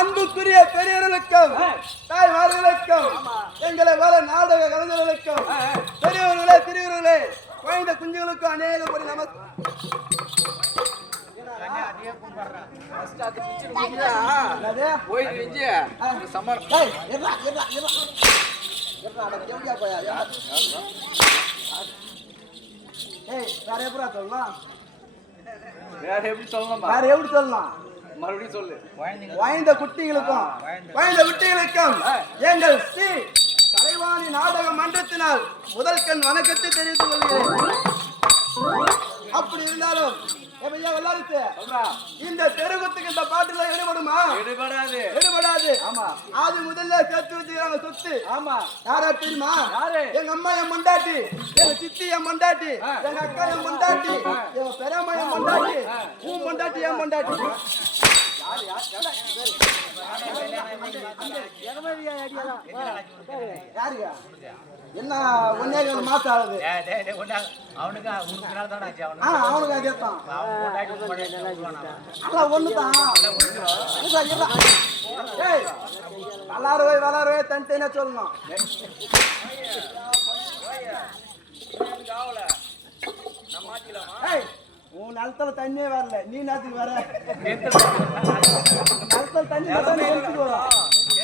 அன்புக்குரிய பெரியவர்களுக்கும் தாய்மார்களுக்கும் எங்களை வர நாடக கலைஞர்களுக்கும் பெரியவர்களே சிறியவர்களே குழந்தை குஞ்சுகளுக்கும் அநேக ஒரு வேற எப்படி சொல்லலாம் மறுபடியும் சொல்லு. வாய்ந்த குட்டிகளுக்கும் எங்கள் ஸ்ரீ கலைவாணி நாடக மன்றத்தினால் முதல் கண் வணக்கத்தை தெரிவித்துக் கொள்கிறேன். அப்படி இருந்தாலும் இந்த தெருகுத்துக்கு இந்த பாட்டுல ஈடுபடுமா? ஈடுபடாது. ஆமா, அது முதல்ல சேர்த்து வச்சுக்கிறாங்க சொத்து. ஆமா, யாரா தெரியுமா? எங்க அம்மா என் மண்டாட்டி, எங்க சித்தி என் மண்டாட்டி, எங்க அக்கா என் மண்டாட்டி, எங்க பெரியம்மா என் மண்டாட்டி, உன் மண்டாட்டி என் மண்டாட்டி. என்ன ஒன்னே மாசம் ஆகுது. அவனுக்கு அதேதான் ஒண்ணுதான். வளரவே தனித்தனியா சொல்லணும். உன் நிலத்துல தண்ணியே வரல, நீ நேரத்துக்கு வர நிலத்துல தண்ணி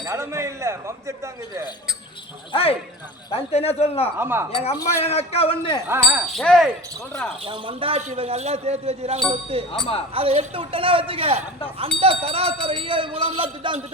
நிலமே இல்ல, பம்ப் தாங்க இது. தனித்தனியா சொல்லணும். ஆமா, எங்க அம்மா எங்க அக்கா ஒண்ணு. சொல்றா, என் மண்டாட்டி இவங்க எல்லாம் சேர்த்து வச்சுக்கிறாங்க சொத்து. ஆமா, அதை எடுத்து விட்டனா வச்சுக்க அந்த சராசர மூலம்லாம் திட்டாங்க.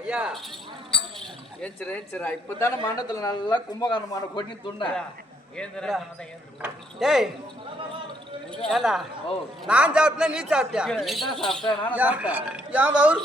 ஐயா ஏச்சிரா இப்பதானே மண்டத்துல நல்லா கும்பகாரணமான கொட்டி துண்ண. நான் சாப்பிட்டேன், நீ சாப்பிட்டியா? நீ தான் சாப்பிட்ட, நானும் சாப்பிட்டேன். என் வவுறு